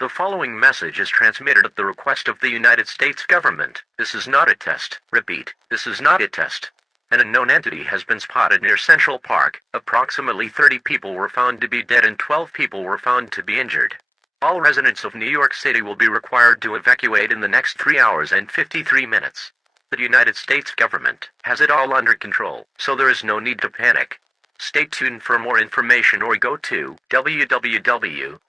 The following message is transmitted at the request of the United States government. This is not a test. Repeat, this is not a test. An unknown entity has been spotted near Central Park. Approximately 30 people were found to be dead and 12 people were found to be injured. All residents of New York City will be required to evacuate in the next 3 hours and 53 minutes. The United States government has it all under control, so there is no need to panic. Stay tuned for more information or go to www.fema.gov.